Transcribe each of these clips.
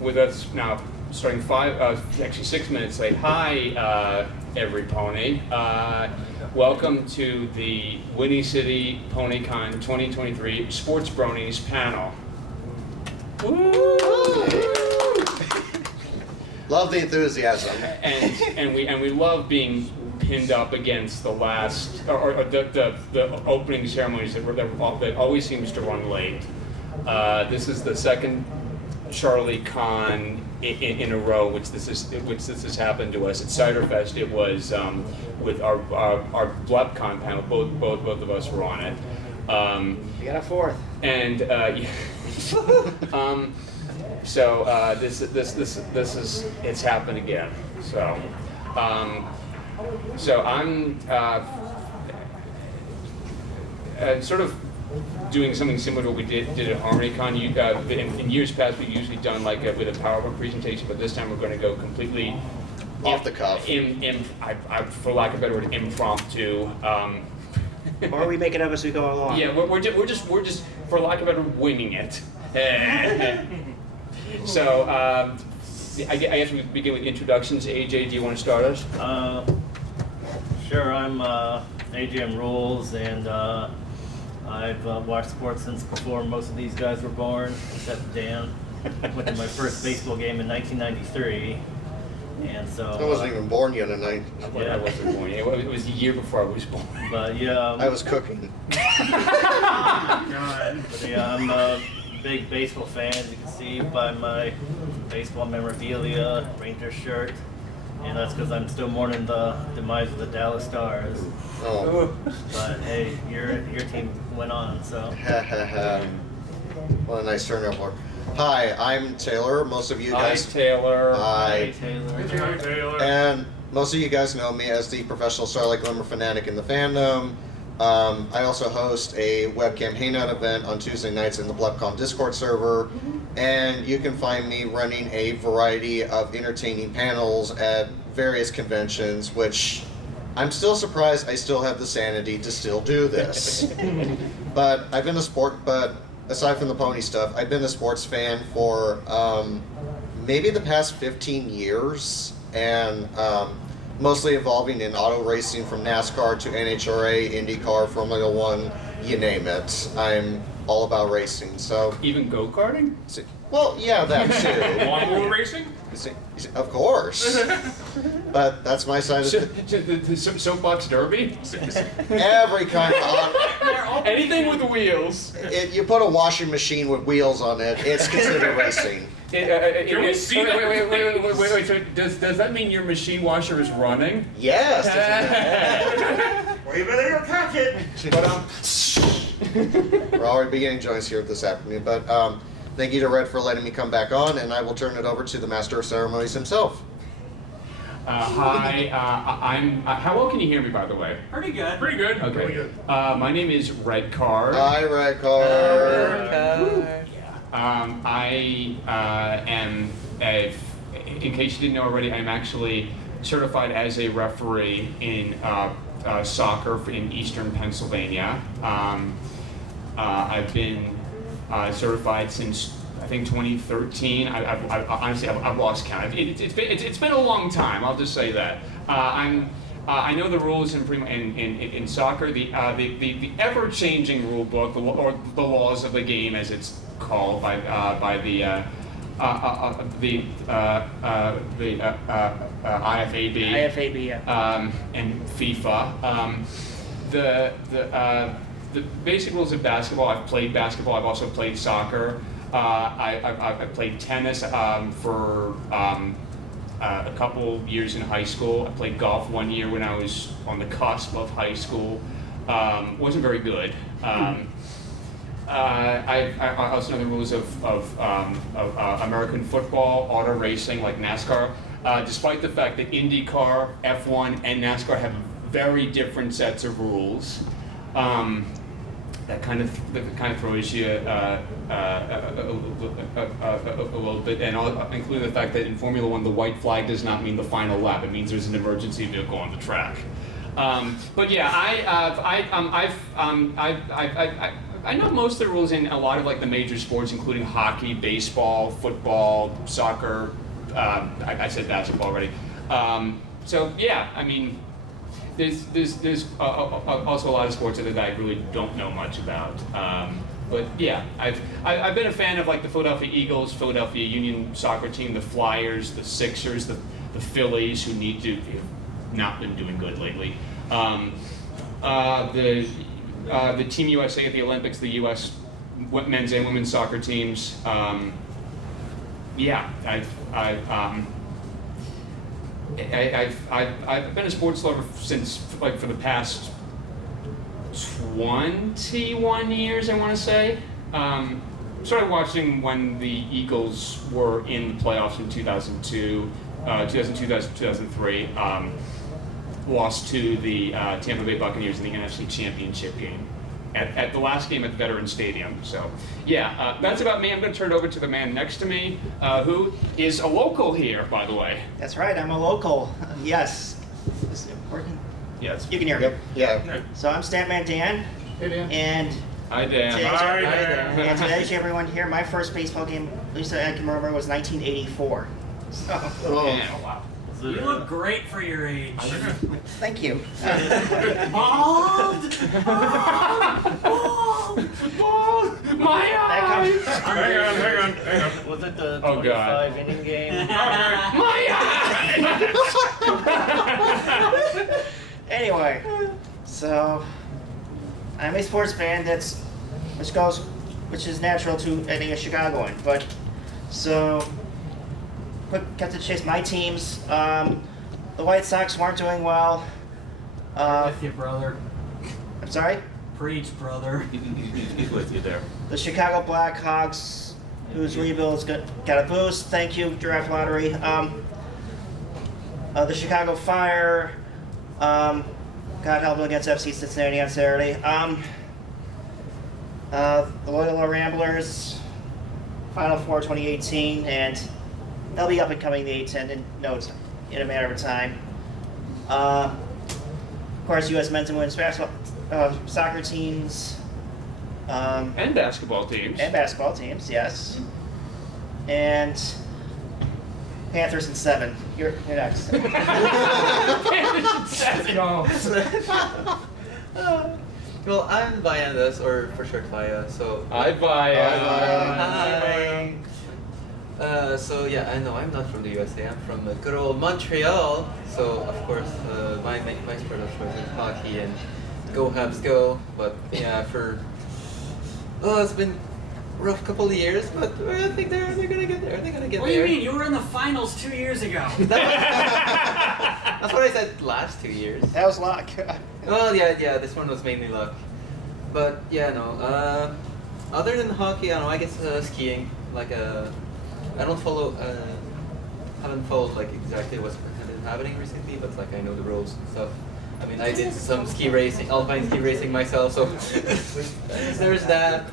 With us now, starting 6 minutes late. Hi, every pony. Welcome to the Whinny City PonyCon 2023 Sports Bronies panel. Woo! Love the enthusiasm. And we love being pinned up against the last or the opening ceremonies that always seems to run late. This is the second Charlie Con in a row, which this has happened to us. At Cider Fest, it was with our BlepCon panel. Both of us were on it. You got a fourth. And this is it's happened again. So I'm sort of doing something similar to what we did at HarmonyCon. In years past, we've usually done like with a PowerPoint presentation, but this time we're going to go completely off the cuff. For lack of a better word, impromptu. Or we make it up as we go along. Yeah, we're just for lack of a better winging it. So I guess we begin with introductions. AJ, do you want to start us? Sure. I'm AJ Rules, and I've watched sports since before most of these guys were born, except Dan. Went to my first baseball game in 1993, and so I wasn't even born yet in '90. I wasn't born yet. It was the year before I was born. But yeah, I was cooking. But yeah, I'm a big baseball fan. As you can see by my baseball memorabilia, Rangers shirt, and that's because I'm still mourning the demise of the Dallas Stars. Oh. But hey, your team went on, so. What a nice turnover. Hi, I'm Taylor. Most of you guys. Hi, Taylor. Hi, Taylor. Hi, Taylor. And most of you guys know me as the professional Starlight Glimmer fanatic in the fandom. I also host a webcam hangout event on Tuesday nights in the BlepCon Discord server, and you can find me running a variety of entertaining panels at various conventions, which I'm still surprised I still have the sanity to still do this. But aside from the pony stuff, I've been a sports fan for maybe the past 15 years, and mostly involving in auto racing from NASCAR to NHRA, IndyCar, Formula One, you name it. I'm all about racing. So even go-karting? Well, yeah, that too. Lawnmower racing? Of course. But that's my side of the soapbox derby? every kind of Anything with wheels. you put a washing machine with wheels on it, it's considered racing. Can we see that? Wait. So does that mean your machine washer is running? Yes. We better catch it. But We're already beginning joints here this afternoon, but thank you to Red for letting me come back on, and I will turn it over to the Master of Ceremonies himself. Hi, I'm. How well can you hear me, by the way? Pretty good. Pretty good. Okay. Pretty good. My name is Red Card. Hi, Red Card. I am, in case you didn't know already, I'm actually certified as a referee in soccer in Eastern Pennsylvania. I've been certified since I think 2013. I've lost count. It's been a long time. I'll just say that. I know the rules in soccer. The ever-changing rule book, or the laws of the game, as it's called by the IFAB. IFAB, yeah. And FIFA. The basic rules of basketball. I've played basketball. I've also played soccer. I played tennis for a couple years in high school. I played golf 1 year when I was on the cusp of high school. Wasn't very good. I also know the rules of American football, auto racing like NASCAR. Despite the fact that IndyCar, F1, and NASCAR have very different sets of rules. That kind of throws you a little bit, and including the fact that in Formula One the white flag does not mean the final lap; it means there's an emergency vehicle on the track. But yeah, I know most of the rules in a lot of like the major sports, including hockey, baseball, football, soccer. I said basketball already. So yeah, I mean, there's also a lot of sports that I really don't know much about. But yeah, I've been a fan of like the Philadelphia Eagles, Philadelphia Union soccer team, the Flyers, the Sixers, the Phillies, who have not been doing good lately. The Team USA at the Olympics, the U.S. men's and women's soccer teams. Yeah, I've been a sports lover since like for the past 21 years, I want to say. Started watching when the Eagles were in the playoffs in 2002, 2003. Lost to the Tampa Bay Buccaneers in the NFC Championship game at the last game at Veterans Stadium. So, yeah, that's about me. I'm going to turn it over to the man next to me, who is a local here, by the way. That's right, I'm a local. Yes. Is it working? Yes. You can hear me. Yeah. So I'm Statman Dan. Hey, Dan. And Hi, Dan. today, Hi, and today to everyone here, my first baseball game, at least I can remember, was 1984. So, Yeah, wow. You look great for your age. thank you. Bald! My eyes! Hang on. Was it the Oh, God. 25 inning game? My eyes! Anyway, so I'm a sports fan which is natural to any Chicagoan, but so quick cut to the chase. My teams, the White Sox weren't doing well. With you, brother. I'm sorry. Preach, brother. He's with you there. The Chicago Blackhawks, whose rebuild's got a boost. Thank you, draft lottery. The Chicago Fire. God help them against FC Cincinnati on Saturday. The Loyola Ramblers, Final Four 2018, and they'll be up and coming the A10 in a matter of time. Of course, U.S. men's and women's basketball, soccer teams, And basketball teams. and basketball teams, yes. And Panthers in 7. You're next. Well, I'm Viandas, or for short Via, so... Hi, Via. Hi! So yeah, I know I'm not from the USA, I'm from good old Montreal, so of course my sport of choice is hockey and go Habs go, but yeah, it's been a rough couple of years, but I think they're gonna get there, What do you mean? You were in the finals 2 years ago. That's what I said last 2 years. That was luck. Well, yeah, this one was mainly luck. But yeah, no. Other than hockey, I don't know. I guess skiing. Like I don't follow. Haven't followed like exactly what's happening recently, but like I know the rules and stuff. I mean, I did some ski racing, alpine ski racing myself, so there's that.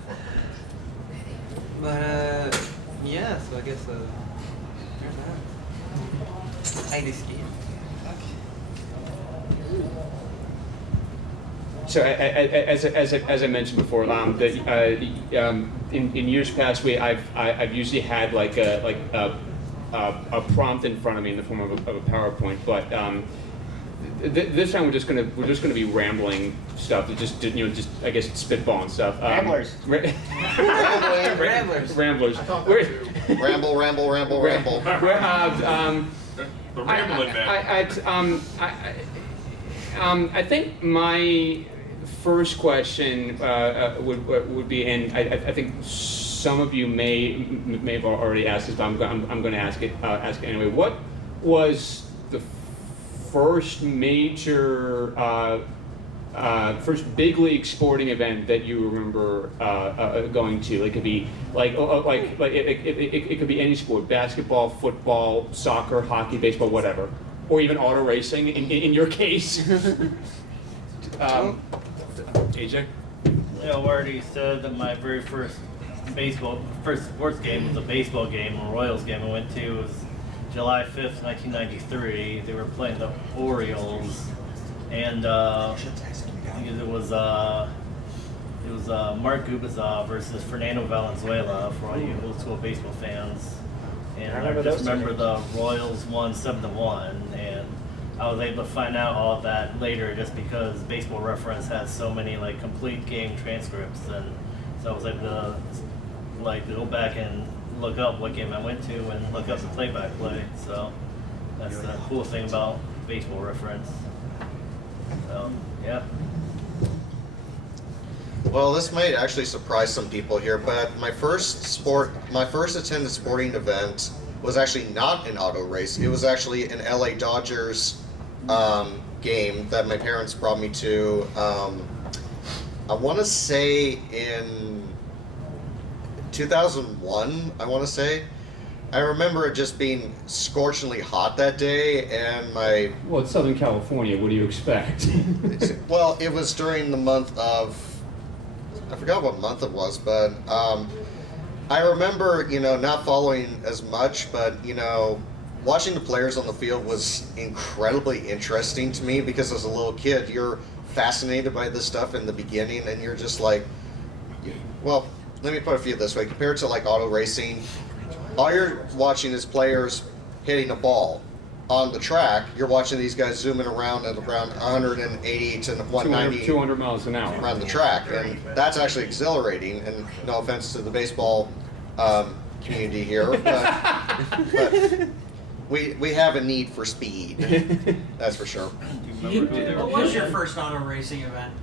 But yeah, so I guess there's that. I do ski. So as I mentioned before, in years past, I've usually had like a prompt in front of me in the form of a PowerPoint, but this time we're just gonna be rambling stuff. Just I guess spitballing stuff. Ramblers. Ramblers. Ramblers. Ramble. The rambling man. I think my first question would be, and I think some of you may have already asked this, but I'm going to ask it anyway. What was the first major, first big league sporting event that you remember going to? It could be it could be any sport: basketball, football, soccer, hockey, baseball, whatever, or even auto racing. In your case, AJ. Yeah, I already said that my very first sports game was a baseball game, a Royals game I went to. It was July 5th, 1993. They were playing the Orioles, and I think it was It was Mark Gubazov versus Fernando Valenzuela for all you old school baseball fans. And I just remember the Royals won 7-1, and I was able to find out all of that later just because Baseball Reference has so many like complete game transcripts, and so I was able to like go back and look up what game I went to and look up the play-by-play. So that's the cool thing about Baseball Reference. So yeah. Well, this might actually surprise some people here, but my first attended sporting event was actually not an auto race. It was actually an LA Dodgers game that my parents brought me to. I want to say in 2001, I want to say. I remember it just being scorchingly hot that day, and Well, it's Southern California. What do you expect? well, it was during the month of, I forgot what month it was, but I remember, not following as much, but, watching the players on the field was incredibly interesting to me because as a little kid, you're fascinated by this stuff in the beginning, and you're just like, well, let me put it this way. Compared to like auto racing, all you're watching is players hitting a ball. On the track, you're watching these guys zooming around at around 180 to 190 200 miles an hour around the track, and that's actually exhilarating. And no offense to the baseball community here, but we have a need for speed. That's for sure. What was your first auto racing event?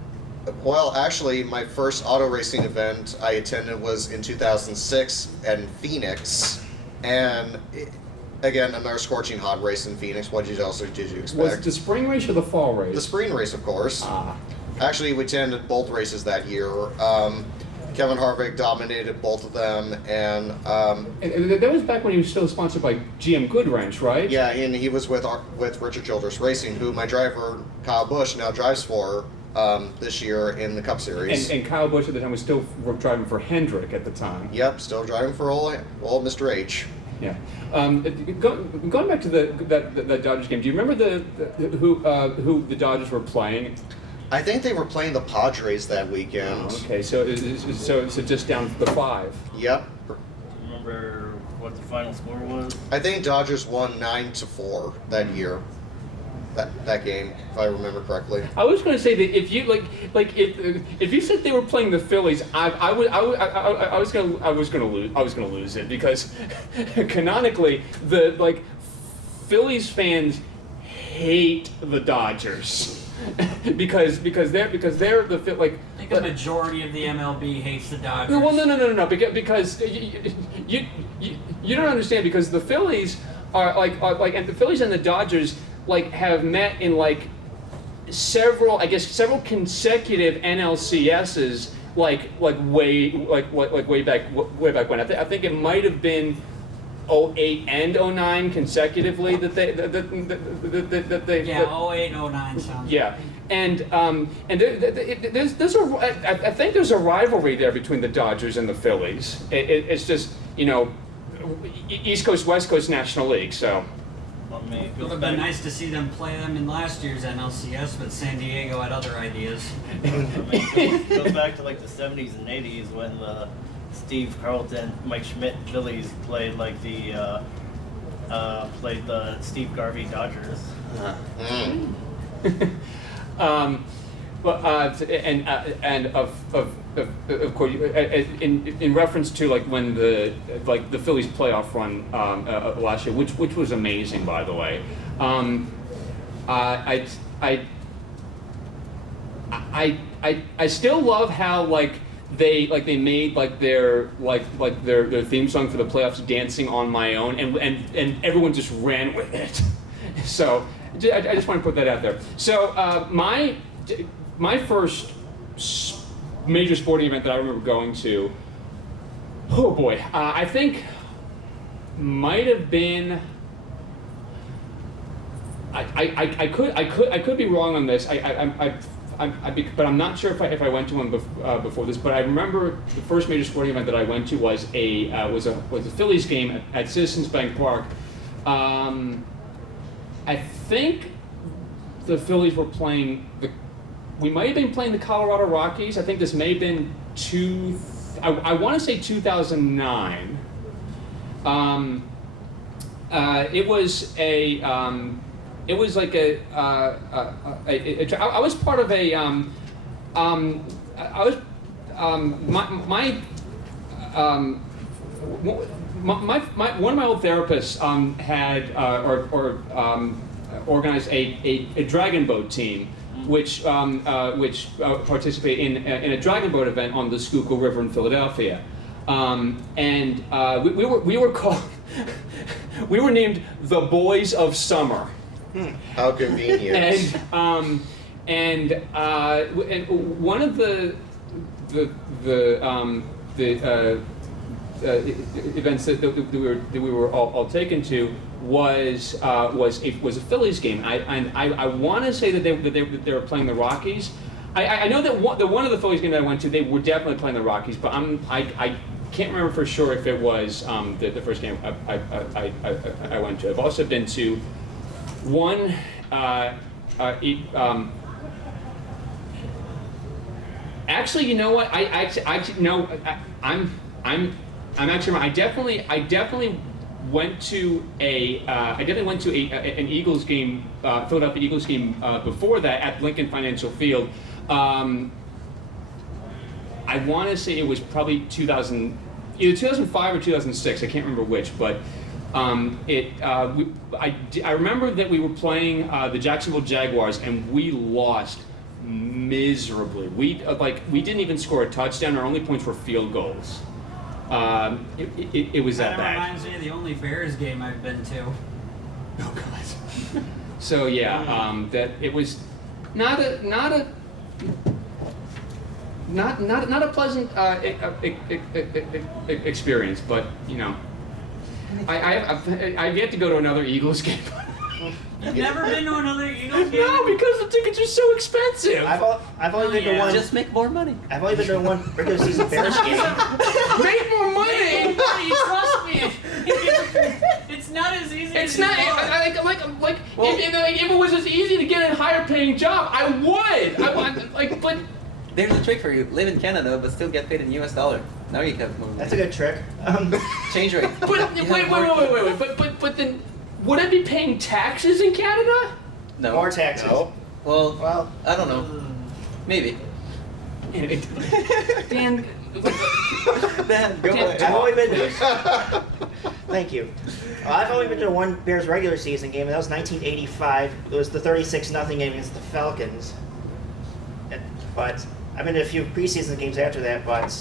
Well, actually, my first auto racing event I attended was in 2006 in Phoenix, and again, another scorching hot race in Phoenix. What did you expect? Was it the spring race or the fall race? The spring race, of course. Ah. Actually, we attended both races that year. Kevin Harvick dominated both of them, and that was back when he was still sponsored by GM Goodwrench, right? yeah, and he was with Richard Childress Racing, who my driver Kyle Busch now drives for this year in the Cup Series. And Kyle Busch at the time was still driving for Hendrick at the time. Yep, still driving for old Mr. H. Yeah. Going back to the Dodgers game, do you remember who the Dodgers were playing? I think they were playing the Padres that weekend. Oh, okay, so just down to the 5. Yep. Do you remember what the final score was? I think Dodgers won 9-4 that year. That game, if I remember correctly. I was going to say that if you if you said they were playing the Phillies, I was going to lose it because canonically the Phillies fans hate the Dodgers because they're the I think a majority of the MLB hates the Dodgers. Well, no, because you don't understand because the Phillies are and the Phillies and the Dodgers have met in several consecutive NLCSs way back when. I think it might have been 08 and 09 consecutively that they 08, 09 sounds. Yeah. And I think there's a rivalry there between the Dodgers and the Phillies. It's just East Coast West Coast National League. So It would have been nice to see them play them in last year's NLCS, but San Diego had other ideas. It goes back to the 70s and 80s when the Steve Carlton, Mike Schmidt Phillies played the Steve Garvey Dodgers. And of course, in reference to when the Phillies playoff run last year, which was amazing, by the way. I still love how they made their theme song for the playoffs, "Dancing on My Own," and everyone just ran with it. So I just want to put that out there. So my first major sporting event that I remember going to, oh boy, I think might have been. I could be wrong on this. But I'm not sure if I went to one before this. But I remember the first major sporting event that I went to was a Phillies game at Citizens Bank Park. I think the Phillies were playing we might have been playing the Colorado Rockies. I think this may have been I want to say 2009. It was like I was part of a one of my old therapists had organized a dragon boat team, which participated in a dragon boat event on the Schuylkill River in Philadelphia, and we were called we were named the Boys of Summer. How convenient. And one of the events that we were all taken to was a Phillies game. I want to say that they were playing the Rockies. I know that one of the Phillies games that I went to, they were definitely playing the Rockies, but I can't remember for sure if it was the first game I went to. I've also been to one. Actually, you know what? I'm actually. I definitely went to an Eagles game, Philadelphia Eagles game before that at Lincoln Financial Field. I want to say it was probably either 2005 or 2006. I can't remember which, but I remember that we were playing the Jacksonville Jaguars and we lost miserably. We didn't even score a touchdown. Our only points were field goals. It was that bad. That reminds me of the only Bears game I've been to. Oh God. So yeah, that it was not a pleasant experience, but you know, I've yet to go to another Eagles game. You've never been to another Eagles game? No, because the tickets are so expensive. I've only been to one. Just make more money. I've only been to one regular season Bears game. Make more money. Trust me. It's not as easy. It's as not if it was as easy to get a higher paying job, I would. But There's a trick for you. Live in Canada, but still get paid in US dollar. Now you have more money. That's a good trick. Change rate. But wait. But then, would I be paying taxes in Canada? No. More taxes. No. Well, I don't know. Maybe. Dan, Dan, go ahead. I've only been to. Thank you. I've only been to one Bears regular season game, and that was 1985. It was the 36-0 game against the Falcons. But I've been to a few preseason games after that. But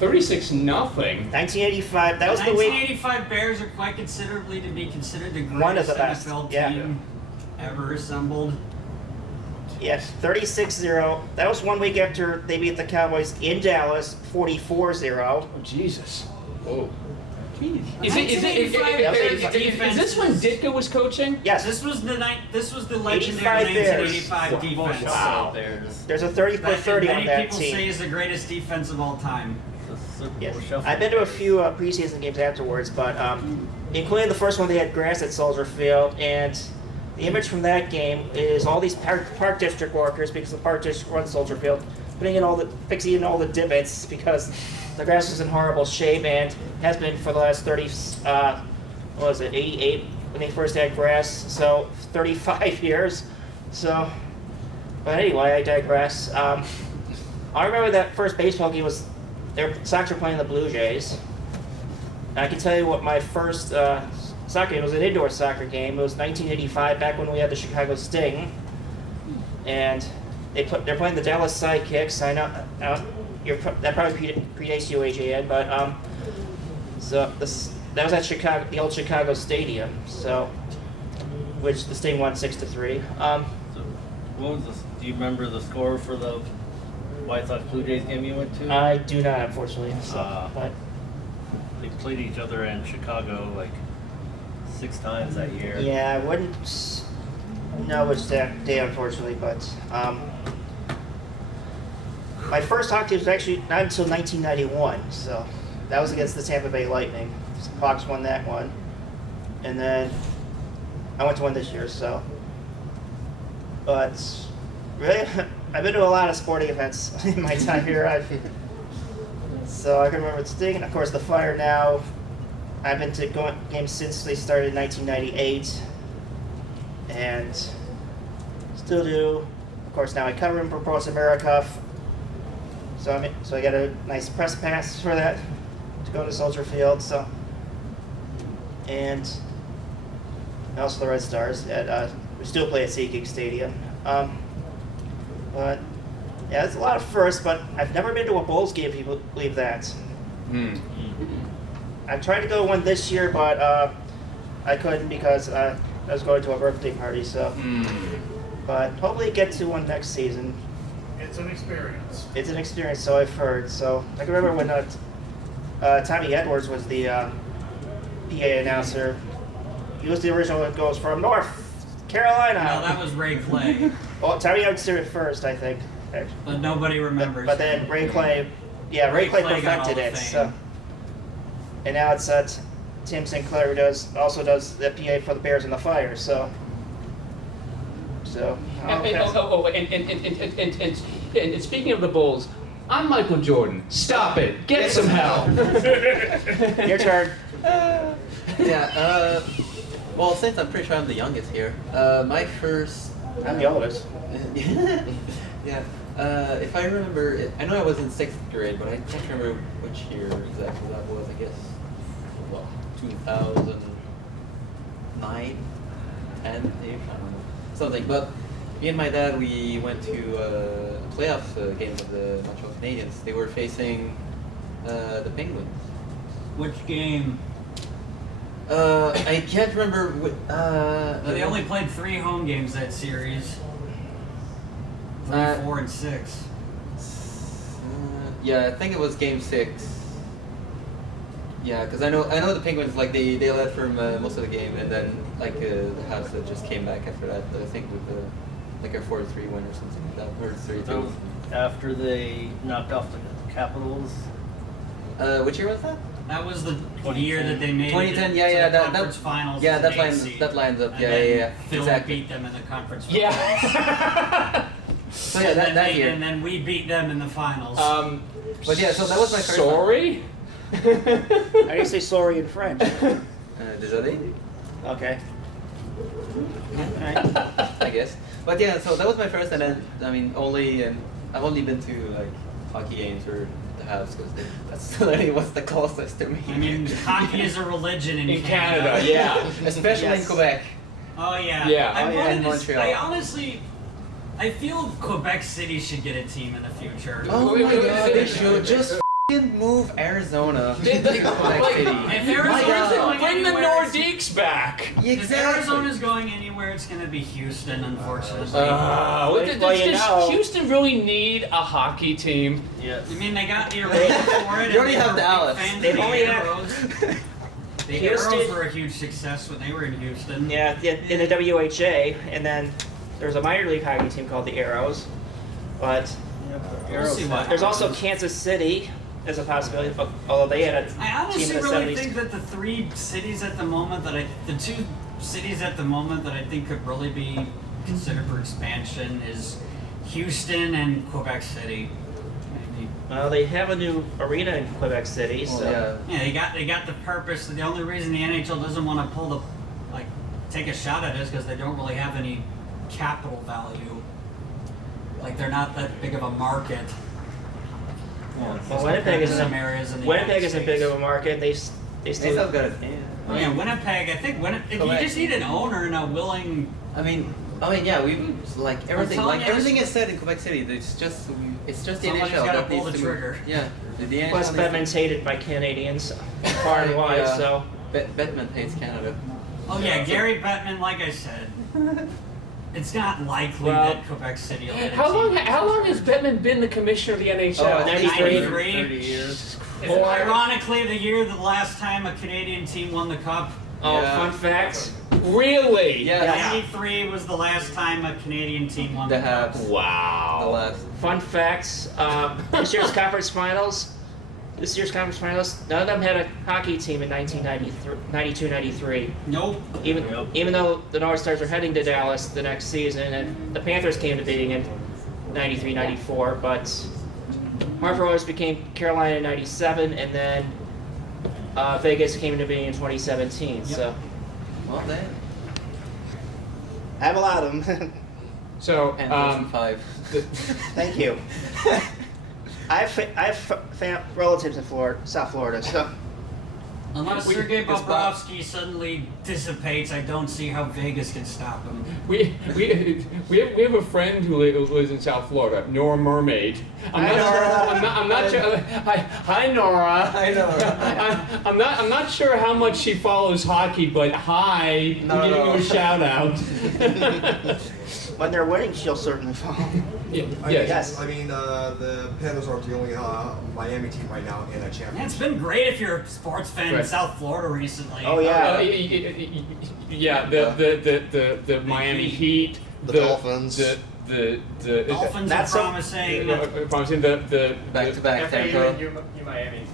36-0. 1985. That was the week. 1985 Bears are quite considerably to be considered the One of greatest the best, NFL yeah. team ever assembled. Yes, 36-0. That was 1 week after they beat the Cowboys in Dallas, 44-0. Oh Jesus. Oh. Is this when Ditka was coaching? Yes, This was the legendary 85 Bears. 1985 defense. Wow. Bears. there's a 30 for That 30 on many that people team. say is the greatest defense of all time. Yes. I've been to a few preseason games afterwards, but including the first one, they had grass at Soldier Field, and the image from that game is all these park district workers, because the park district runs Soldier Field, fixing in all the divots because the grass is in horrible shape and has been for the last 88 when they first had grass, so 35 years. So, but anyway, I digress. I remember that first baseball game was. Sox were playing the Blue Jays. And I can tell you what my first soccer game was. An indoor soccer game. It was 1985, back when we had the Chicago Sting, and they're playing the Dallas Sidekicks. I know that probably predates you, AJN, but that was at the old Chicago Stadium. So, which the Sting won 6-3. So, what was this? Do you remember the score for the White Sox Blue Jays game you went to? I do not, unfortunately. So, but They played each other in Chicago like 6 times that year. yeah, I wouldn't know which day, unfortunately, but my first hockey was actually not until 1991, so that was against the Tampa Bay Lightning. Hawks won that one, and then I went to one this year, so. But really, I've been to a lot of sporting events in my time here. So I can remember the Sting, and of course the Fire now. I've been to games since they started in 1998, and still do. Of course, now I cover him for Pros America, so I got a nice press pass for that to go to Soldier Field. So, and also the Red Stars. We still play at SeaKing Stadium. But yeah, it's a lot of firsts. But I've never been to a Bulls game. If you believe that. I tried to go to one this year, but I couldn't because I was going to a birthday party. So. But hopefully get to one next season. It's an experience. It's an experience, so I've heard. So I can remember when Tommy Edwards was the PA announcer. He was the original that goes from North Carolina. No, that was Ray Clay. Well, Tommy Edwards did it first, I think. But nobody remembers. But then Ray Clay, Ray Clay got all perfected the it. fame. So. And now it's Tim Sinclair who also does the PA for the Bears and the Fire. So. And speaking of the Bulls, I'm Michael Jordan. Stop it. Get some help. Your turn. Well, since I'm pretty sure I'm the youngest here, my first. I'm the oldest. Yeah. If I remember, I know I was in 6th grade, but I can't remember which year exactly that was. I guess, 2009, 10, I don't know. Something, but me and my dad, we went to a playoff game of the Montreal Canadiens. They were facing the Penguins. Which game? I can't remember. They only played 3 home games that series. 3, 4, and 6. Yeah, I think it was Game 6. Yeah, because I know the Penguins, like they led for most of the game, and then like the Habs that just came back after that. I think with like a 4-3 win or something like that, or 3-2. So after they knocked off the Capitals. Which year was that? That was the year that they made 2010. it Yeah, to yeah, the conference finals. Yeah, as that an lines 8 seed. that lines up. And Yeah, then yeah, Philly exactly. beat them in the conference finals. Yeah. So yeah, that year. And then we beat them in the finals. But yeah, so that was my first. Sorry. How do you say sorry in French? Désolé. Okay. I guess. But yeah, so that was my first, and then I've only been to like hockey games or the Habs because that's literally what's the closest to me. I mean, hockey is a religion in Canada, yeah. Especially in Yes. Quebec. Oh yeah. Yeah. In Montreal. I feel Quebec City should get a team in the future. Oh my god, they should just f***ing move Arizona to Quebec City. If Arizona's going Bring the anywhere, Nordiques back. if Arizona's going anywhere, it's going to be Houston, unfortunately. Does Houston really need a hockey team? Yes. I mean, they got the arena for it. You already and have they were Dallas. big fans They've of the only had- Arrows. The Houston- Arrows were a huge success when they were in Houston. Yeah, in the WHA, and then there's a minor league hockey team called the Arrows. But We'll see what there's also happens. Kansas City as a possibility, although they had a I team honestly in the really 70s. think that the 2 cities at the moment that I think could really be considered for expansion is Houston and Quebec City. Maybe. Well, they have a new arena in Quebec City, so Yeah. Yeah, they got the purpose. The only reason the NHL doesn't want to take a shot at it is because they don't really have any capital value. Like they're not that big of a market. well, Winnipeg isn't some areas in the Winnipeg United isn't big States. of a market. They They still still got it. Oh, yeah, Winnipeg. I think if you just need an owner and a willing. Yeah, we like everything. telling Like you, everything is said in Quebec City. It's just the Somebody's NHL gotta that pull needs the to trigger. Move. Yeah, the NHL. West needs to- Bedman's hated by Canadians far and wide, Yeah. so Bettman hates Canada. Oh yeah, Gary Bettman. Like I said, it's not likely Well, that Quebec City will get a How team. long has Bettman been the commissioner of the NHL? Oh, 93. 30 years. Ironically, the year the last time a Canadian team won the cup. oh, Yeah. fun fact. Really? Yeah. 93 was the last time a Canadian team won The the cup. Habs. Wow. The last. Fun facts. This year's conference finals, none of them had a hockey team in 1992-93. Nope. Even though the North Stars were heading to Dallas the next season, and the Panthers came to being, and 93, 94, but Hartford Whalers became Carolina in 97, and then Vegas came into being in 2017. Yep. So Well, then. I have a lot of them. So, And 5. Thank you. I have relatives in Florida, South Florida, so Unless Sergei Bobrovsky suddenly dissipates, I don't see how Vegas can stop him. we have a friend who lives in South Florida, Nora Mermaid. I'm not sure. Hi Nora. Hi, Nora. I'm not sure how much she follows hockey, but hi, No, we're giving no. you a shout out. when they're winning, she'll certainly follow. Yes. I mean, the Panthers are the only Miami team right now in a championship. Man, it's been great if you're a sports fan in Right. South Florida recently. Oh, yeah. Yeah, the Miami Heat, The Dolphins. the Dolphins That's are a- promising. promising the Back-to-back FAU Tampa. and Miami.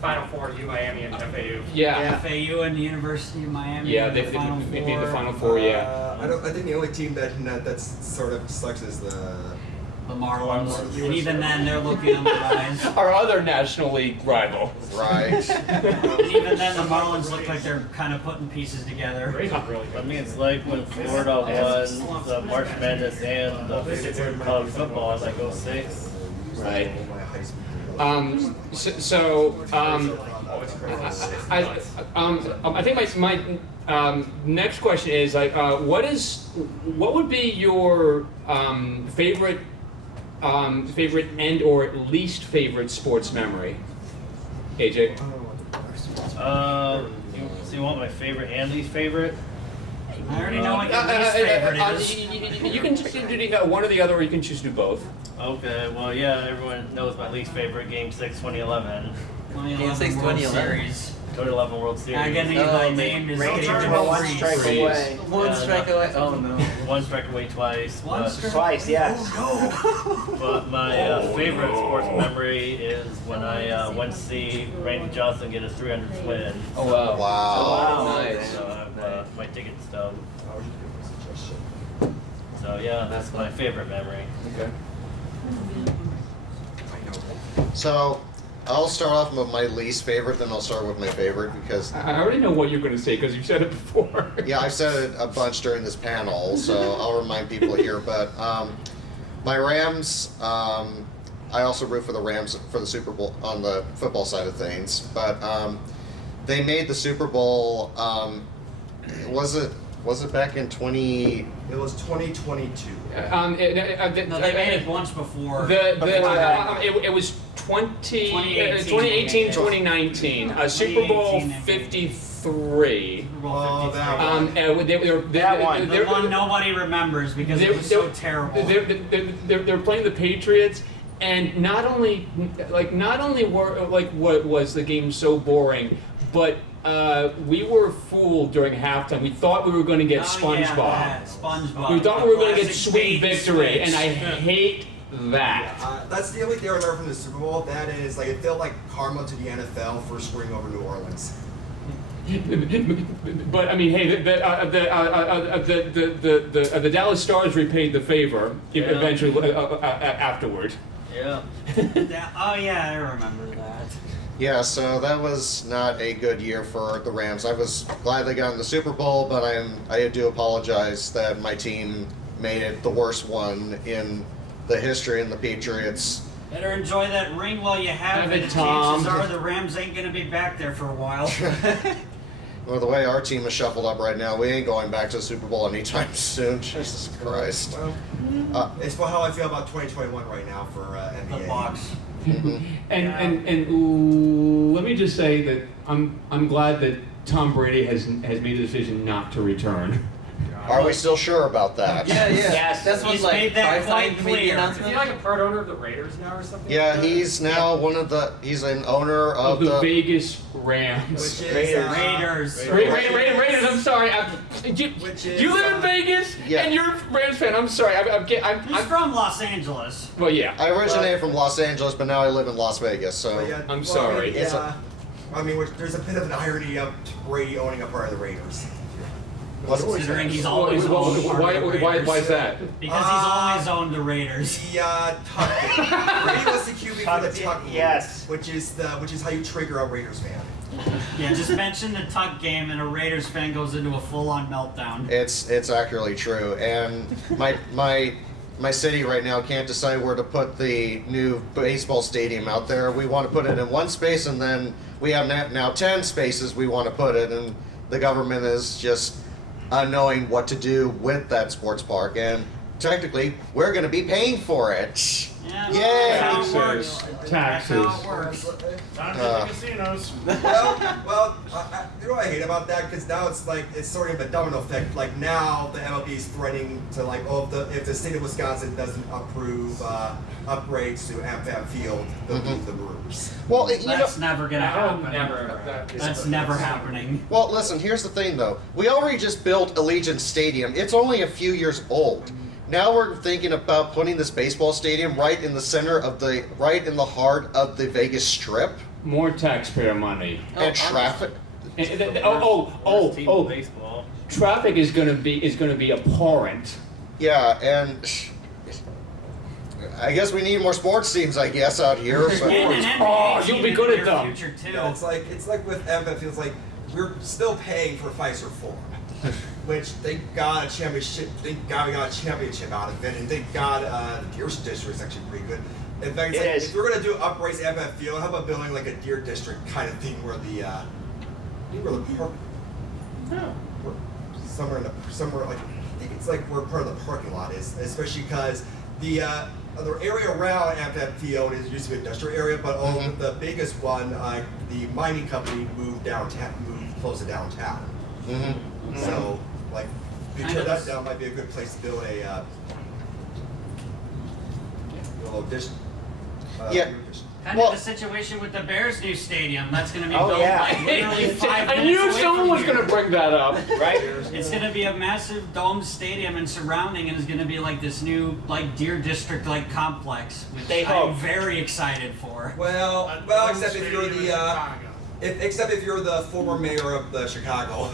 Final Four, Miami and FAU. yeah. FAU and the University of Miami. Yeah, in they the Final made Four. the Final Four, yeah. I think the only team that's sort of sucks is the. The Marlins. Marlins. And even then, they're looking on the rise. Our other National League rival. Right. And even then, the Marlins look like they're kind of putting pieces together. Rays are really I good. mean, it's like when Florida won the March Madness and the college football in like 06. Right. My high school. I think my next question is like, what would be your favorite and or least favorite sports memory, AJ? So you want my favorite and least favorite? I already know what your least favorite is. You can do one or the other, or you can choose to do both. Okay, well, yeah, everyone knows my least favorite, Game 6, 2011. 2011 World 2011. Series. 2011 World Series. I get Oh, my man. name is Rangers David were one Freese. strike Freeze. away. One Yeah, strike away. Oh no. One strike away twice. One but- strike? Twice, yes. But my favorite sports memory is when I went to see Randy Johnson get his 300th win. Oh wow! Wow. Nice. So I have my ticket stub. So yeah, that's my favorite memory. Okay. So, I'll start off with my least favorite, then I'll start with my favorite because, I already know what you're going to say because you've said it before. yeah, I've said it a bunch during this panel, so I'll remind people here. But my Rams, I also root for the Rams for the Super Bowl on the football side of things. But they made the Super Bowl. Was it back in 20? It was 2022. No, they made it once before. It was 2018, 2019, Super Bowl 53. Super Bowl Oh, 53. that one. That one. The one nobody remembers because it was so terrible. They're playing the Patriots, and not only what was the game so boring, but we were fooled during halftime. We thought we were going to get SpongeBob. Yeah, SpongeBob. We thought we were going to get Classic Sweet bait Victory, switch. and I hate that. That's the only thing I remember from the Super Bowl. That is, like, it felt like karma to the NFL for screwing over New Orleans. But I mean, hey, the Dallas Stars repaid the favor eventually afterward. Yeah. Oh yeah, I remember that. Yeah, so that was not a good year for the Rams. I was glad they got in the Super Bowl, but I do apologize that my team made it the worst one in the history, and the Patriots. Better enjoy that ring while you have Have it. it, Tom. Chances are the Rams ain't gonna be back there for a while. Well, the way our team is shuffled up right now, we ain't going back to the Super Bowl anytime soon. Jesus Christ. Well, it's how I feel about 2021 right now for NBA. The Bucks. Mhm. And let me just say that I'm glad that Tom Brady has made the decision not to return. Are we still sure about that? Yeah, yeah. Yes, That's what he's like made that 5 quite times made the clear. announcement. Is he like a part owner of the Raiders now or something? Yeah, he's now he's an owner Of of the the. Vegas Rams. Which is, Raiders. Raiders. I'm sorry. Which is, You live in Vegas, yeah. and you're a Rams fan. I'm sorry. He's from Los Angeles. Well, yeah. I originated from Los Angeles, but now I live in Las Vegas, so. But yeah, I'm well, sorry. Yeah, I mean, there's a bit of an irony of Brady owning a part of the Raiders. Considering he's always owned part of the Why Raiders. is that? Because he's always owned the Raiders. The Tuck game. Brady was the QB for the Tuck game. Yes. Which is how you trigger a Raiders fan. Yeah, just mention the Tuck game and a Raiders fan goes into a full-on meltdown. It's accurately true, and my city right now can't decide where to put the new baseball stadium out there. We want to put it in one space, and then we have now 10 spaces we want to put it, and the government is just unknowing what to do with that sports park, and technically we're going to be paying for it. Yeah, Yay! that's how it works. Taxes. That's how it works. Time for the casinos. Well, you know what I hate about that? Because now it's sort of a domino effect. Like now the MLB is threatening to if the state of Wisconsin doesn't approve upgrades to AmFam Field, they'll move the Brewers. Well, That's never gonna happen. Never. That's never happening. Well, listen, here's the thing though. We already just built Allegiant Stadium. It's only a few years old. Now we're thinking about putting this baseball stadium right in the heart of the Vegas Strip. More taxpayer money. And traffic. Baseball. Traffic is going to be abhorrent. Yeah, and I guess we need more sports teams, I guess, out here. So. And an NBA Oh, team you'll be in good the at near them. future too. Yeah, it's like with AmFam Field. It's like we're still paying for Pfizer Forum, which thank God a championship. Thank God we got a championship out of it, and thank God the Deer District is actually pretty good. In fact, it's It like, is. if we're gonna do upgrades to AmFam Field, how about building like a Deer District kind of thing where the park, somewhere like I think it's like where part of the parking lot is, especially because the area around AmFam Field used to be an industrial area, but the biggest one, the mining company moved close to downtown. Mm-hmm. So, like, if you tear that down, might be a good place to build a little addition. Yeah. Kind Well- of the situation with the Bears' new stadium. That's going to be Oh, built yeah. like literally 5 I minutes knew away someone from was here. going to bring that up. Right? It's going to be a massive domed stadium and surrounding it is going to be like this new Deer District complex, which They I'm hope. very excited for. Well, except if you're except if you're the former mayor of Chicago.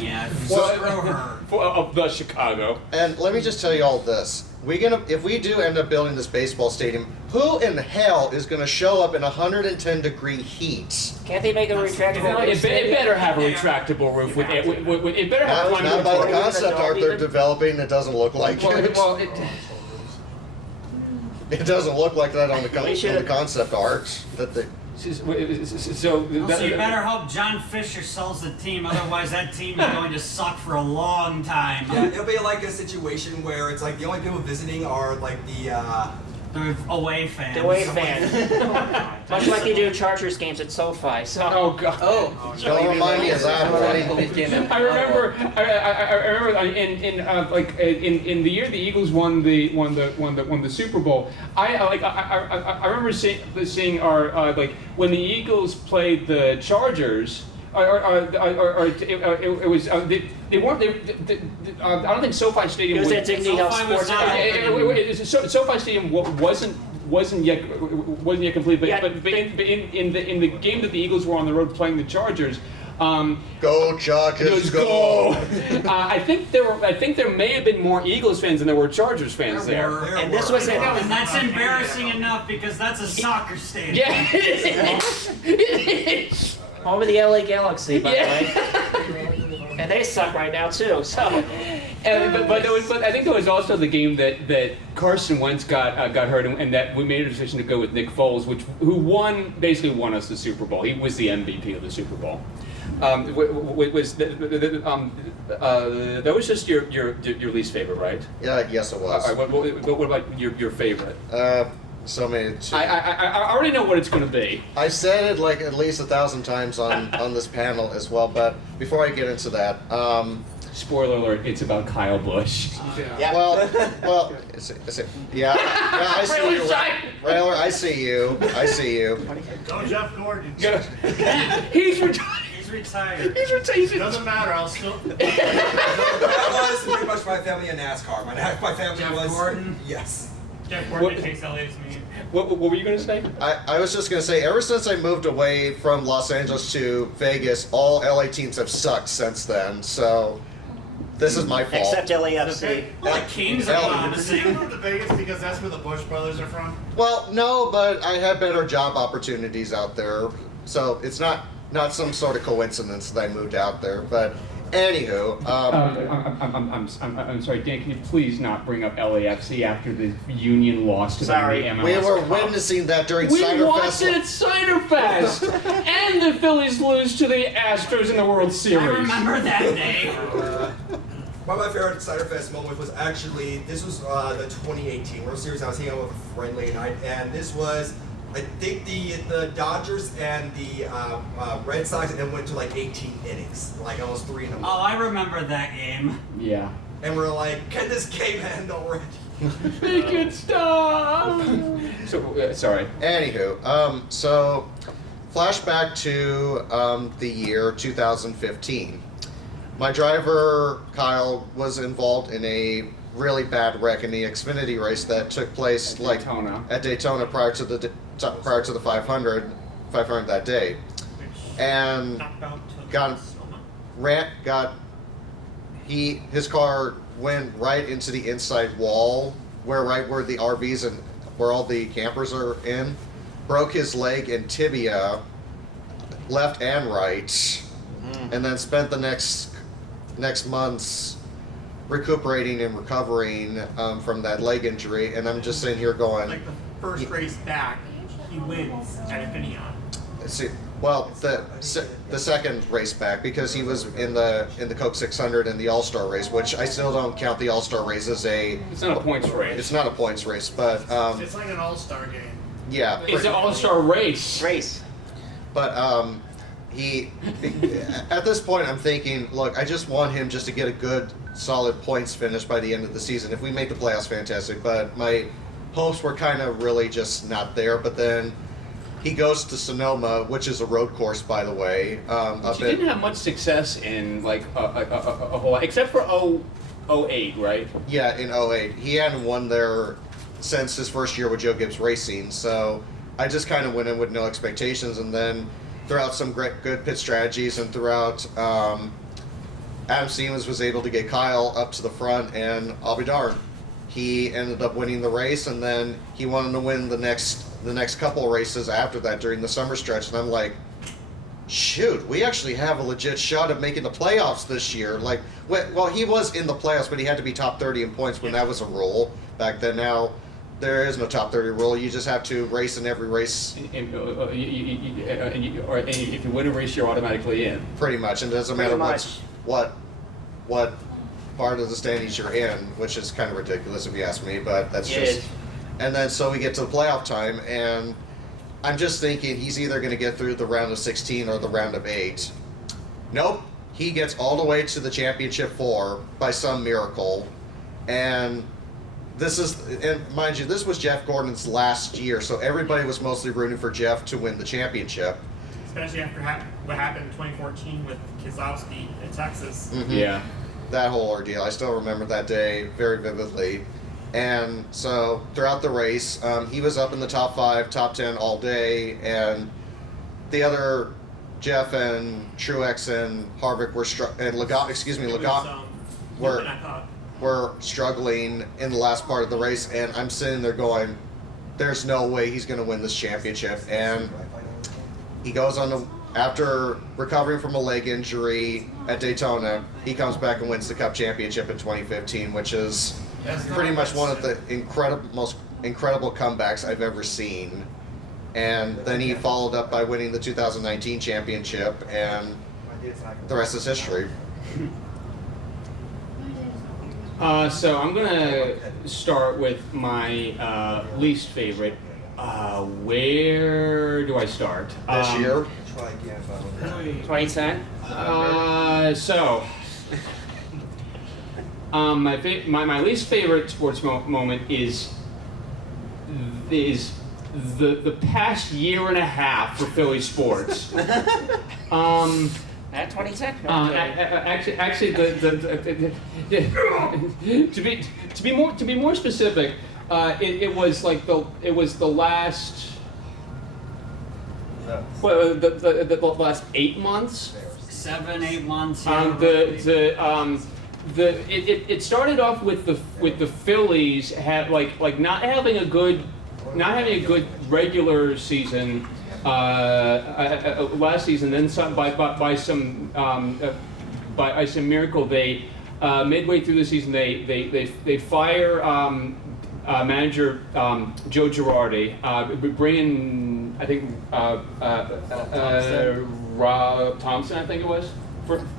Yeah, Well- screw her. Of the Chicago. And let me just tell you all this. If we do end up building this baseball stadium, who in hell is going to show up in 110-degree heat? Can't they make a retractable roof It stadium? better have a retractable roof. It better have Not by the climate concept art they're developing. It doesn't look like it. It doesn't look like that on the concept art. So Also, you better hope John Fisher sells the team, otherwise that team is going to suck for a long time. Yeah, it'll be like a situation where it's like the only people visiting are like the The away fans. The away fans. Much like they do Chargers games at SoFi. So. Oh God. Oh, Don't remind me of that. I Buddy. remember. I remember in the year the Eagles won the Super Bowl. I remember seeing our when the Eagles played the Chargers. It was they weren't. I don't think SoFi Stadium It was at Dignity Health SoFi was Sports. not- SoFi Stadium wasn't yet complete. But Yeah, but in the game that the Eagles were on the road playing the Chargers. Go Chargers, go! I think there may have been more Eagles fans than there were Chargers fans there. And this was And at that's embarrassing enough because that's a soccer stadium. Yeah, it is. home of the LA Galaxy, by Yeah. the way. And they suck right now too. So. But I think there was also the game that Carson Wentz got hurt, and that we made a decision to go with Nick Foles, who basically won us the Super Bowl. He was the MVP of the Super Bowl. That was just your least favorite, right? Yeah, yes, it was. All right, what about your favorite? So many. I already know what it's going to be. I said it like at least 1,000 times on this panel as well. But before I get into that, Spoiler alert: it's about Kyle Busch. Yeah. well, yeah, I see Really you, shy. Railer. I see you. Go Jeff Gordon. He's retired. He's retired. Doesn't matter. I'll still. that was pretty much my family in NASCAR. My family Jeff was Gordon? Yes. Jeff Gordon takes LA's mean. What were you going to say? I was just gonna say, ever since I moved away from Los Angeles to Vegas, all LA teams have sucked since then. So, This is my fault. Except LAFC. Well, the Kings are Hell, promising. Did you move to Vegas because that's where the Bush brothers are from? Well, no, but I had better job opportunities out there, so it's not some sort of coincidence that I moved out there. But anywho, I'm sorry, Dan. Can you please not bring up LAFC after the Union lost to Sorry. the MLS we were Cup? witnessing that during We Cider watched Fest. it at Cider Fest, and the Phillies lose to the Astros in the World Series. I remember that day. One of my favorite Ciderfest moments was actually, this was the 2018 World Series. I was hanging out with a friend late night, and this was, I think the Dodgers and the Red Sox, and went to like 18 innings, like almost 3 in a Oh, I remember that game. Yeah. And we're like, can this game end already? Make it stop. So sorry. Anywho, so flashback to the year 2015. My driver Kyle was involved in a really bad wreck in the Xfinity race that took place at Daytona prior to the 500 that day, and his car went right into the inside wall where the RVs and where all the campers are in, broke his leg and tibia, left and right, and then spent the next months recuperating and recovering from that leg injury. And I'm just sitting here going, Like the first race back, he wins at Infineon. well, the second race back, because he was in the Coke 600 and the All-Star race, which I still don't count the All-Star race as It's not a points race. It's not a points race, but It's like an all-star game. yeah. It's an all-star race. But he, at this point, I'm thinking, look, I just want him just to get a good, solid points finish by the end of the season. If we make the playoffs, fantastic. But my hopes were kind of really just not there. But then he goes to Sonoma, which is a road course, by the way. He didn't have much success in like a whole, except for 08, right? Yeah, in 08. He hadn't won there since his first year with Joe Gibbs Racing. So I just kind of went in with no expectations, and then throughout some good pit strategies and throughout Adam Stevens was able to get Kyle up to the front, and I'll be darned, he ended up winning the race, and then he wanted to win the next couple races after that during the summer stretch, and I'm like, shoot, we actually have a legit shot at making the playoffs this year. Like, well, he was in the playoffs, but he had to be top 30 in points when that was a rule back then. Now there is no top 30 rule. You just have to race in every race. And if you win a race, you're automatically in. Pretty much, and it doesn't matter what part of the standings you're in, which is kind of ridiculous if you ask me, but that's just. And then so we get to the playoff time, and I'm just thinking he's either going to get through the round of 16 or the round of 8. Nope, he gets all the way to the championship 4 by some miracle, and mind you, this was Jeff Gordon's last year, so everybody was mostly rooting for Jeff to win the championship. Especially after what happened in 2014 with Keselowski in Texas. Mm-hmm. Yeah. That whole ordeal, I still remember that day very vividly. And so throughout the race, he was up in the top 5, top 10 all day, and the other Jeff and Truex and Harvick were were struggling in the last part of the race, and I'm sitting there going, there's no way he's going to win this championship. And he goes on after recovering from a leg injury at Daytona, he comes back and wins the Cup championship in 2015, which is pretty much one of the most incredible comebacks I've ever seen. And then he followed up by winning the 2019 championship, and the rest is history. So I'm gonna start with my least favorite. Where do I start? This year? 2010? My least favorite sports moment is the past year and a half for Philly sports. At 2010? Actually, to be more specific, it was the last. Well, the last 8 months. 7, 8 months. it started off with the Phillies not having a good regular season last season. Then by some miracle, they midway through the season they fire manager Joe Girardi, bring in I think Rob Thompson, I think it was,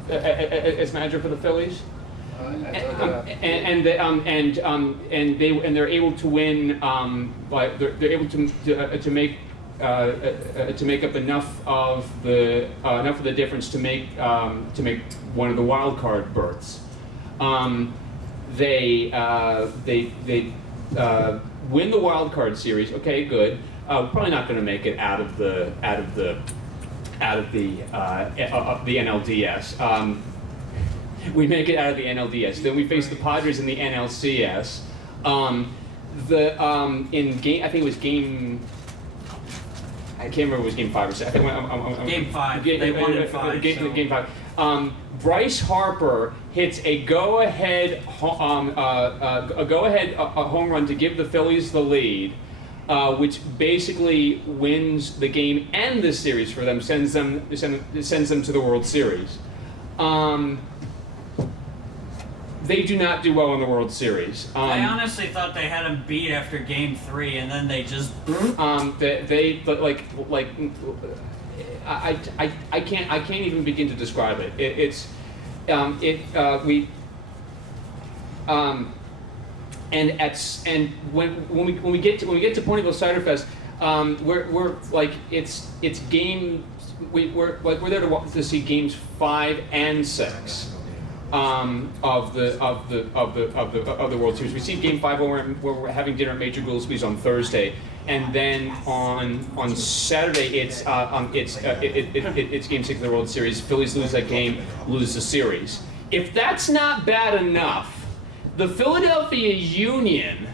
as manager for the Phillies. And they're able to win. They're able to make up enough of the difference to make one of the wild card berths. They win the wild card series. Okay, good. Probably not going to make it out of the NLDS. We make it out of the NLDS. Then we face the Padres in the NLCS. In game, I think it was game. I can't remember if it was game 5 or 6. I think Game 5. They won in 5. Game 5. Bryce Harper hits a go-ahead home run to give the Phillies the lead, which basically wins the game and the series for them, sends them to the World Series. They do not do well in the World Series. I honestly thought they had him beat after Game 3, and then they just. I can't even begin to describe it. When we get to Ponyville Cider Fest, we're there to see games 5 and 6. Of the World Series. We see Game 5 where we're having dinner at Major Goolsby's on Thursday, and then on Saturday it's Game 6 of the World Series. Phillies lose that game, lose the series. If that's not bad enough, the Philadelphia Union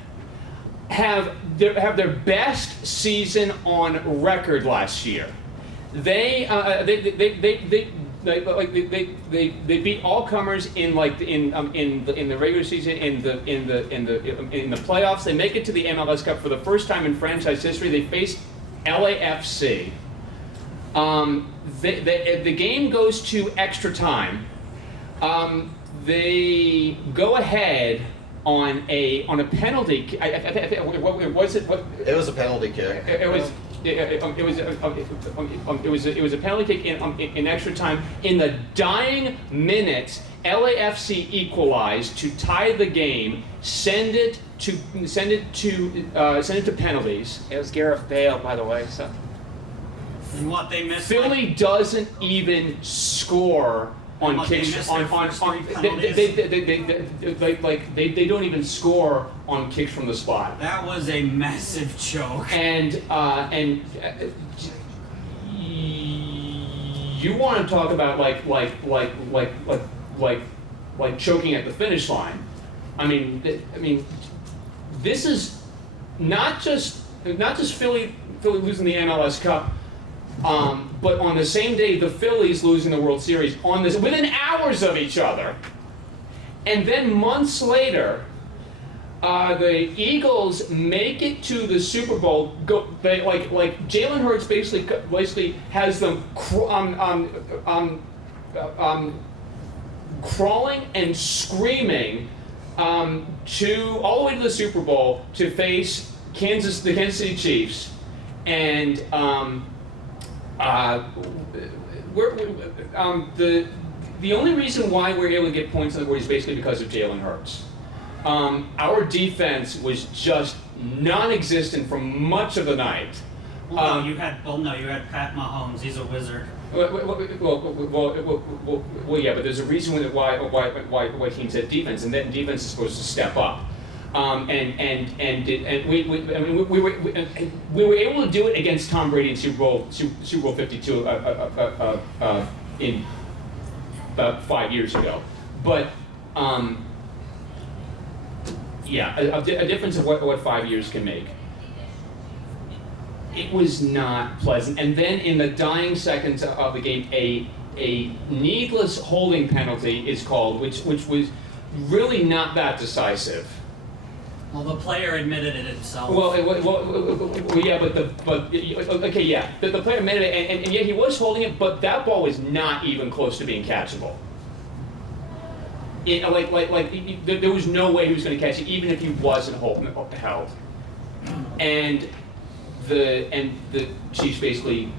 have their best season on record last year. They beat all comers in the regular season, in the playoffs. They make it to the MLS Cup for the first time in franchise history. They face LAFC. The game goes to extra time. They go ahead on a penalty. What was it? It was a penalty kick. It was a penalty kick in extra time. In the dying minutes, LAFC equalized to tie the game, send it to penalties. It was Gareth Bale, by the way. So And what they missed. Philly doesn't even score on kicks. They don't even score on kicks from the spot. That was a massive choke. And you want to talk about like choking at the finish line. I mean, this is not just Philly losing the MLS Cup. But on the same day, the Phillies losing the World Series within hours of each other, and then months later, the Eagles make it to the Super Bowl. Jalen Hurts basically has them crawling and screaming all the way to the Super Bowl to face the Kansas City Chiefs, and. The only reason why we're able to get points on the board is basically because of Jalen Hurts. Our defense was just non-existent for much of the night. You had Pat Mahomes. He's a wizard. Well, yeah, but there's a reason why teams have defense, and then defense is supposed to step up. We were able to do it against Tom Brady in Super Bowl 52 in about 5 years ago, but a difference of what 5 years can make. It was not pleasant, and then in the dying seconds of the game, a needless holding penalty is called, which was really not that decisive. Well, the player admitted it himself. Yeah, okay, yeah, the player admitted it, and yet he was holding it, but that ball was not even close to being catchable. There was no way he was going to catch it, even if he wasn't held. And the Chiefs basically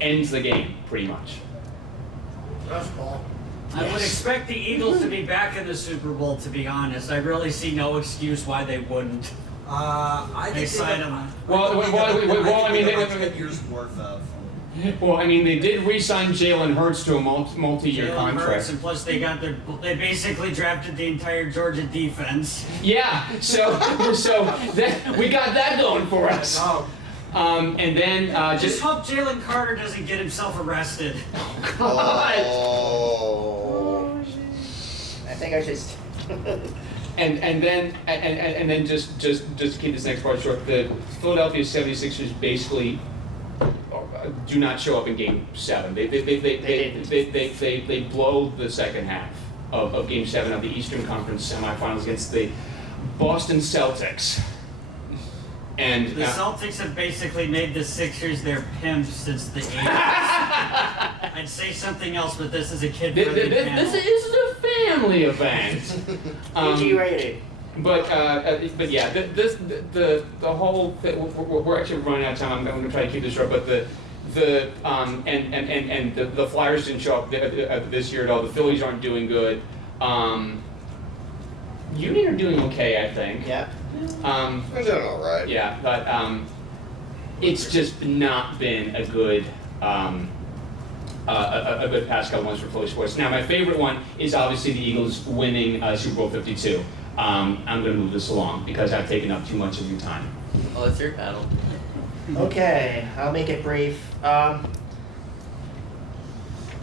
ends the game pretty much. Rough ball. I would expect the Eagles to be back in the Super Bowl, to be honest. I really see no excuse why they wouldn't. I They think signed they him. I mean, 10 years worth of. Well, I mean, they did re-sign Jalen Hurts to a multi-year Jalen contract. Hurts, and plus they basically drafted the entire Georgia defense. Yeah, so we got that going for us. And then Just hope Jalen Carter doesn't get himself arrested. Oh. I think I just. and then just to keep this next part short, the Philadelphia 76ers basically do not show up in Game 7. They blow the second half of Game 7 of the Eastern Conference semifinals against the Boston Celtics. And The Celtics have basically made the Sixers their pimps since the 80s. I'd say something else, but this is a kid-friendly panel. this is a family event. PG rated. But yeah, the whole thing, we're actually running out of time. I'm going to try to keep this short. But the Flyers didn't show up this year at all. The Phillies aren't doing good. Union are doing okay, I think. Yeah. They're doing all right. Yeah, but it's just not been a good a good past couple months for Philly sports. Now, my favorite one is obviously the Eagles winning Super Bowl 52. I'm going to move this along because I've taken up too much of your time. Oh, it's your panel. Okay, I'll make it brief.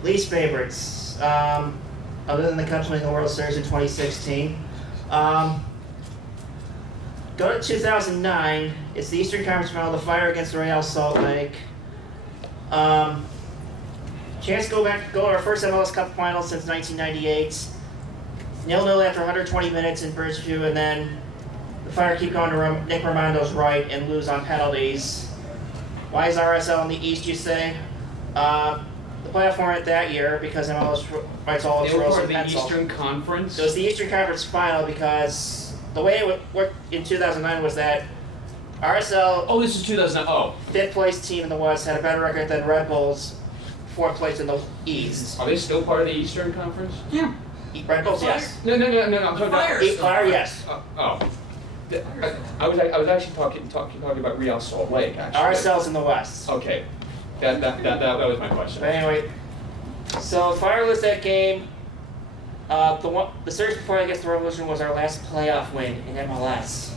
Least favorites, other than the Cubs winning the World Series in 2016. Go to 2009. It's the Eastern Conference Final. The Fire against the Real Salt Lake. Chance to go to our first MLS Cup final since 1998. 0-0 after 120 minutes in Bridgeview, and then the Fire keep going to Nick Romando's right and lose on penalties. Why is RSL in the East, you say? The playoff format that year, because MLS writes all its They were rules part in of the pencil. Eastern Conference. So it's the Eastern Conference Final because the way it worked in 2009 was that RSL, Oh, this is 2009. Oh, fifth place team in the West, had a better record than Red Bulls, fourth place in the East. are they still part of the Eastern Conference? Yeah. Red Bulls, yes. No. I'm talking Fire. about. Fire, yes. Oh. I was actually talking about Real Salt Lake. Actually. RSL's in the West. Okay, that was my question. But anyway, so Fire lose that game. The series before against the Revolution was our last playoff win in MLS.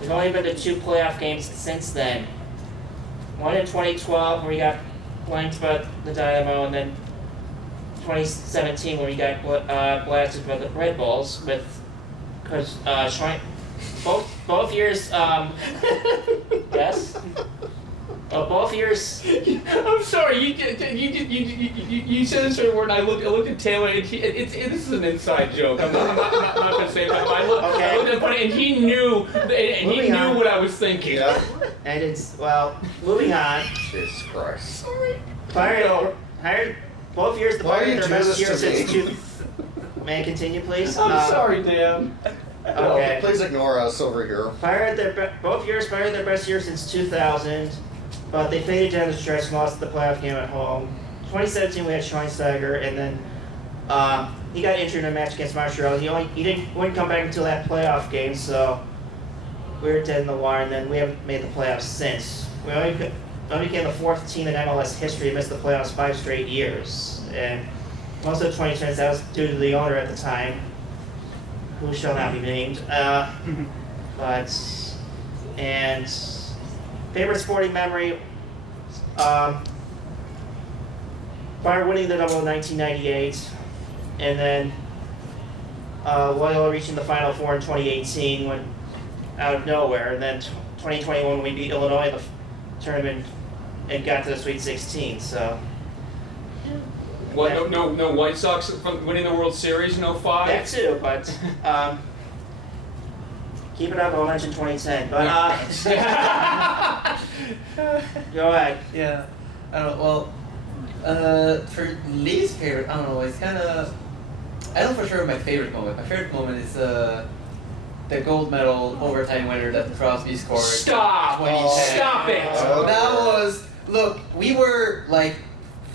We've only been to 2 playoff games since then. One in 2012 where we got blanked by the Dynamo, and then 2017 where we got blasted by the Red Bulls because both years yes. Both years. I'm sorry. You said a certain word. And I looked at Taylor, and this is an inside joke. I'm not gonna say it. But I looked at him, and he knew, what I was thinking. Yeah. And it's moving on. Jesus Christ. Sorry. Fire hired both years. The Why Fire you had their do best this year to since me? May I continue, please? I'm sorry, Dan. Okay. Please ignore us over here. Fire had both years. Fire had their best year since 2000, but they faded down the stretch and lost the playoff game at home. 2017 we had Schweinsteiger, and then he got injured in a match against Montreal. He wouldn't come back until that playoff game, so we were dead in the water. And then we haven't made the playoffs since. We only became the 4th team in MLS history to miss the playoffs 5 straight years, and most of 2010 that was due to the owner at the time, who shall not be named. And favorite sporting memory, Fire winning the double in 1998, and then Loyola reaching the Final Four in 2018 when out of nowhere, and then 2021 we beat Illinois in the tournament and got to the Sweet 16. So What? No White Sox from winning the World Series in 05? That too, but keep it up. I'll mention 2010. But go ahead. Yeah. I don't know. Well, for least favorite, I don't know. It's kind of. I know for sure my favorite moment. My favorite moment is the gold medal overtime winner that Crosby scored. Stop! 2010. Stop it! That was. Look, we were like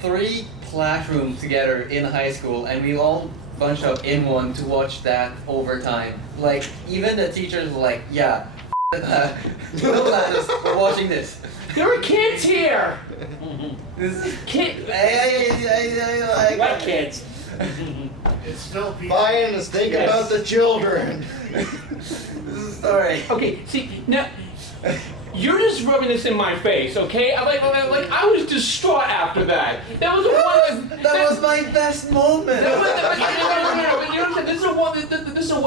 3 classrooms together in high school, and we all bunched up in one to watch that overtime. Like, even the teachers were like, yeah, no lads, we're watching this. There were kids here! This is Kid. What kids? It's still people. Fine, let's think Yes. about the children. this is a story. Okay, see, now, you're just rubbing this in my face, okay? I was distraught after that. That was one. That was my best moment. No. This is a I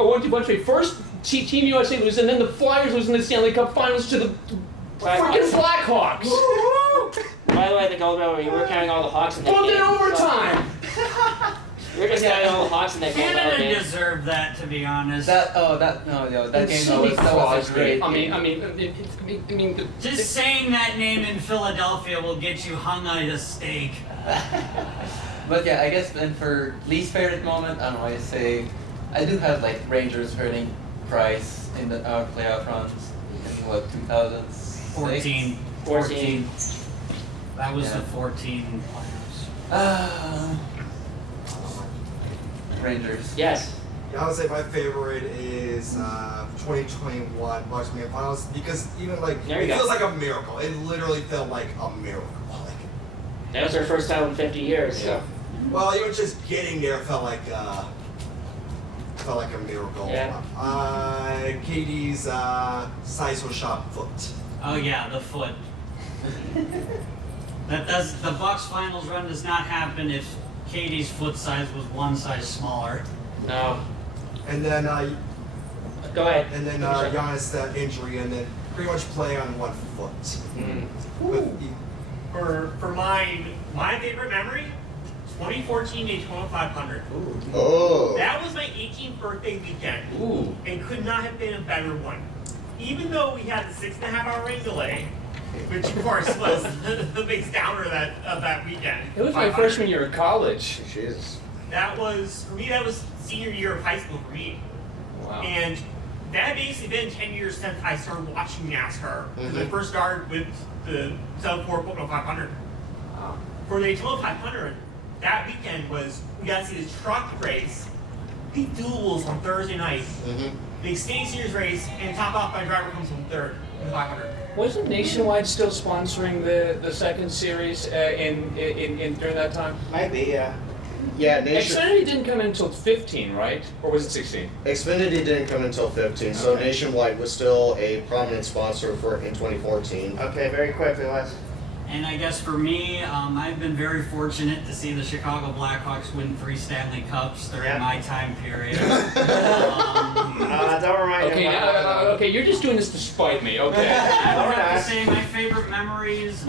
want to bunch of first Team USA lose, and then the Flyers lose in the Stanley Cup Finals to the freaking Blackhawks. By the way, the gold medal, you were counting all the Hawks in that Well, game. then overtime. You were just counting all the Hawks in that gold medal Canada game. deserved that, to be honest. That game was a great game. I mean, Just saying that name in Philadelphia will get you hung on a stake. But yeah, I guess then for least favorite moment, I don't know, I say I do have like Rangers hurting Price in the playoff runs in what 2014. 14. That was Yeah. the 14 players. Rangers. Yes. I would say my favorite is 2021 Bucks Main Finals because even like There you it go. feels like a miracle. It literally felt like a miracle. That was our first title in 50 years. Yeah. Well, even just getting there felt like a miracle. Yeah. Katie's Sisal shot foot. Oh yeah, the foot. The Bucks finals run does not happen if Katie's foot size was one size smaller. No. And then Go ahead. Giannis injury, and then pretty much playing on one foot. Mm. With For mine, my favorite memory, 2014 Daytona 500. Oh. That was my 18th birthday weekend, ooh. and could not have been a better one. Even though we had the 6.5-hour rain delay, which of course was the big downer of that weekend. It was my 500. freshman year of college. Jesus. That was, for me, that was senior year of high school for me. Wow. And that had basically been 10 years since I started watching NASCAR. Because I first started with the Sub 4 500. Wow. For the Daytona 500, that weekend we got to see this truck race, the duels on Thursday night, the Xfinity Series race, and top off by a driver comes from third in the 500. Wasn't Nationwide still sponsoring the second series in during that time? Might be, yeah. Yeah, Nation. Xfinity didn't come in until 15, right? Or was it 16? Xfinity didn't come until 15, so Nationwide was still a prominent sponsor in 2014. Okay, very quickly, Les. And I guess for me, I've been very fortunate to see the Chicago Blackhawks win 3 Stanley Cups during Yeah. my time period. Don't remind Okay, him. okay, you're just doing this to spite me, okay? I would have to say my favorite memories.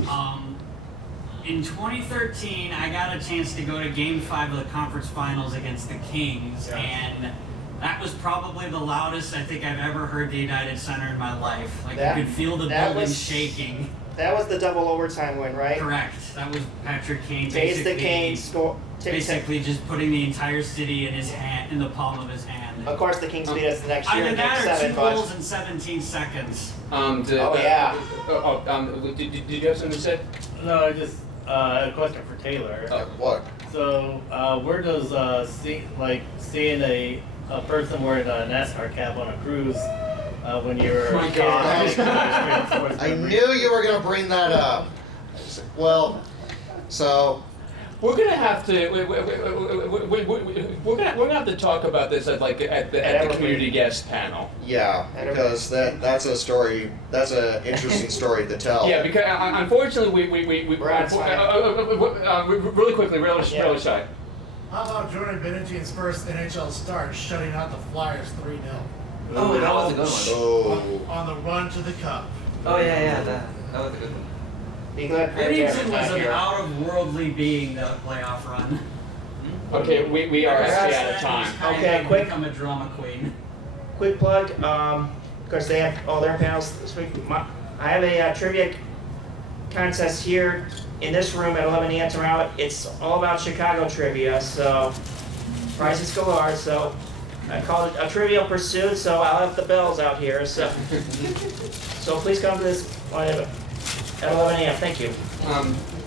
In 2013, I got a chance to go to Game 5 of the conference finals against the Kings, and that was probably the loudest I think I've ever heard the United Center in my life. Like That- you could feel the that building was- shaking. That was the double overtime win, right? Correct. That was Patrick Kane. Taste the basically- Kane score. Basically, just putting the entire city in his hand, in the palm of his hand. Of course, the Kings beat us the next year Either in Game that or 7, 2 but goals in 17 seconds. Oh, yeah. Did you have something to say? No, I just a question for Taylor. What? So, where does seeing a person wearing a NASCAR cap on a cruise when you were My God. I knew you were going to bring that up. Well, so We're gonna have to. We're gonna have to talk about this at the community guest panel. yeah, because that's a story. That's an interesting story to tell. Yeah, because unfortunately We're out of time. really quickly, really shy. How about Jordan Benentien's first NHL start shutting out the Flyers 3-0 Oh, that was a good one. Oh. on the run to the cup? Oh yeah, that was a good one. Be glad to have you Bennington was an here. out-of-worldly being, the playoff run. Okay, we are actually out of time. Okay, quick. Become a drama queen. Quick plug. Of course, they have all their panels this week. I have a trivia contest here in this room at 11 a.m. tomorrow. It's all about Chicago trivia, so prizes galore. So I call it a Trivial Pursuit. So I'll have the bells out here. So please come to this one at 11 a.m. Thank you.